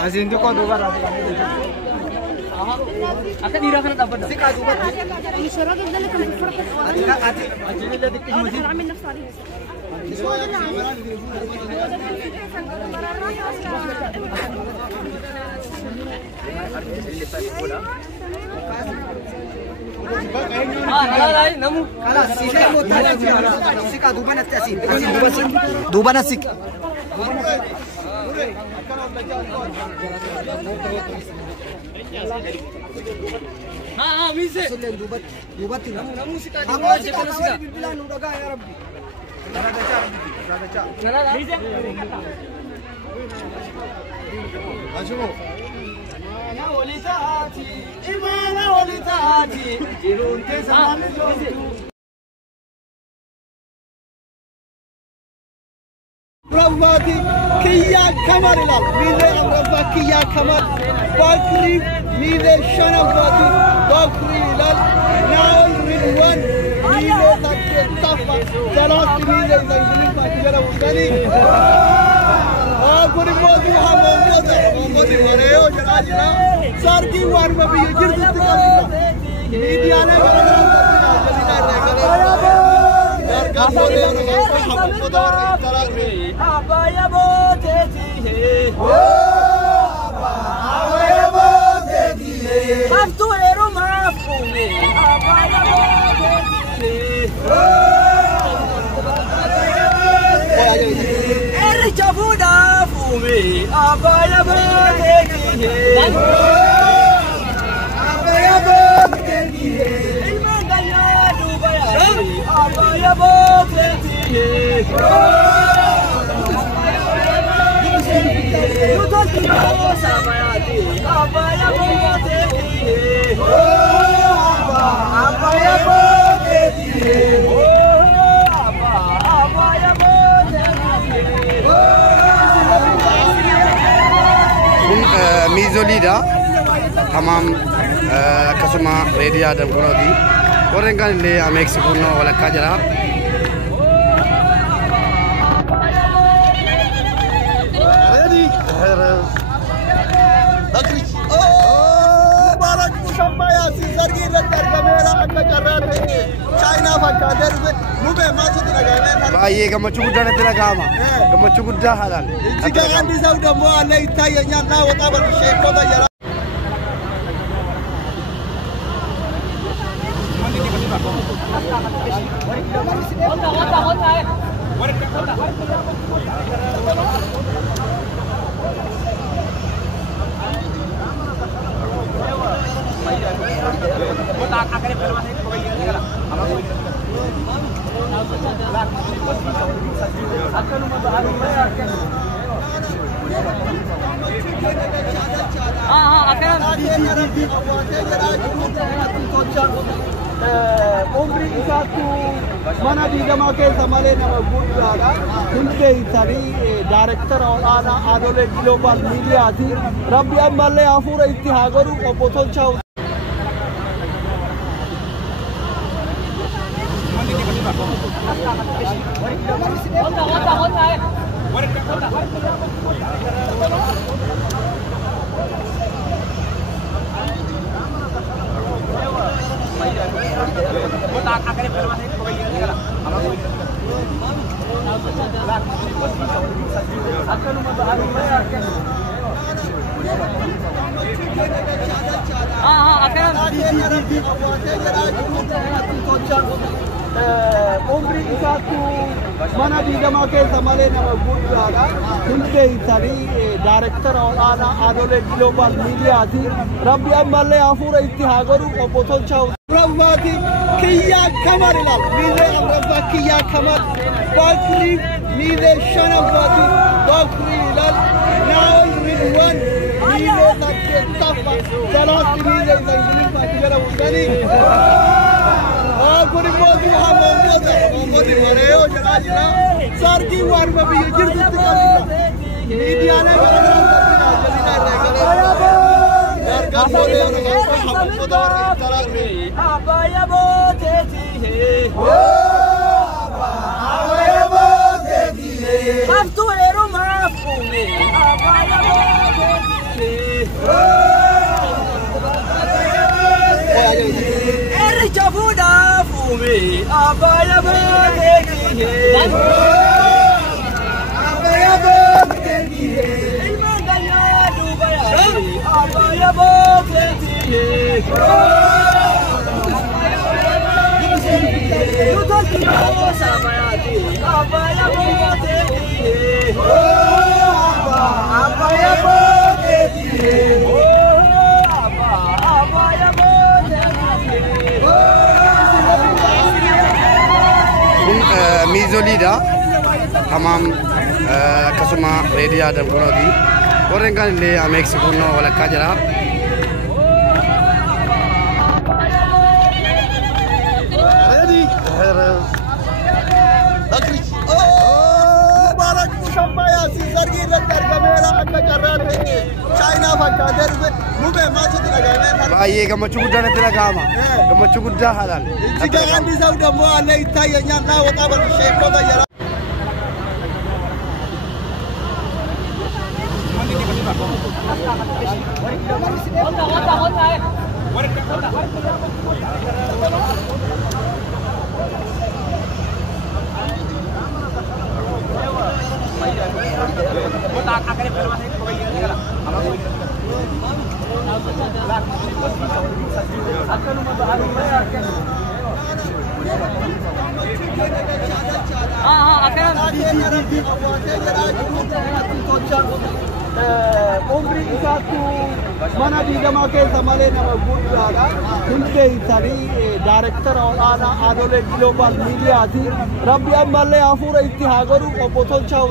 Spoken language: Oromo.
Asin tu kau dua ratus. Akan dirahkan apa dah? الشراج ده اللي كان بيتفرج على عامل نفسه عليه دوبا نسيك हाँ मीसे दुबत नमु सिका बिल्ला नुडगा या रब्बी चला मीसे आशुमो ना वलिताती इमाना वलिताती जिरुन के समान जो रब्बाती किया कमरला मीले रब्बा किया कमर बाकरी मीले शनबाती बाकरी लाल नाल रिदवान मीले तक तफा ثلاث मीले زنجبيل बाकी जरा उगली आगुरी मोदी मोदी मरे हो जरा जरा सर की वार में भी गिर सकते हैं मीडिया ने जल्दी कर रहे हैं का मोदी और हम खुद और तरह में आबा या बोते जी है आबा या बोते जी है अब तो एरो माफूले आबा या बोते जी है एरे चबुदा फूमे आबा या बोते जी है आबा या बोते जी है इल्म गया डूबया आबा या बोते जी है Mizolida tamam kasuma ready adam kono di orang kan le Mexico no wala kajara ready bakri oh barak mushammaya si zargi lakar kamera akka kar rahe the China fakka der mube masud lagane bhai ye gamachu gudda ne tera gama gamachu gudda halal jiga andi sauda mo alai tayya na wata bar sheko da yara umri isatu mana digama ke samale nama gudara hunde itari director ala adole global media ati rabbi amalle afura ittihagoru oboton chau umri isaatu mana diigama keessa malee nama guddaadha. Hundee isaanii daayirektara olaanaa Adolee Global Miidiyaati. Rabbi ammallee hafuura itti haa godhu obbo Tolchaa Rabbaati kiyyaa kamar ilaal miilee Amrabbaa kiyyaa kamar Bakrii miilee Shanabbaati Bakrii ilaal Naawol Ridwaan miilee saddeettaffa Salaatti miilee Ingiliffaatti jedhamu sanii. Kuni mootii mootii mareeyoo jedhaa jira. Sargii waanuma biyya jirtutti qabudha. Miidiyaalee garaagaraa jalina irraa galee gargaarsa hafuuta warra ittaraarre. Abbaaya booteetii abbaaya booteetii haftuu heerumaaf uume abbaaya booteetii. Chafuda fume abaya botekiye abaya botekiye imanganya dubaya abaya botekiye yutoki sabayati abaya botekiye abaya botekiye Mizolida tamam kasuma ready adam kunoti warren kan le amex kunno wala kajara ready bakri mubarak musammaya si sargi lakar kamera akka karrate china fakka derbe mube maasut lagame baay'ee gammachuu guddaa natti dhaga'ama gammachuu guddaa halal jiga andi sau demo alle ittayenya na waqa bar sheekota jara umri isaatu mana diigama keessa malee nama guddaadha. Hundee isaanii daayirektara olaanaa Adolee Global Miidiyaati. Rabbi ammallee hafuura itti haa godhu obbo Tolchaa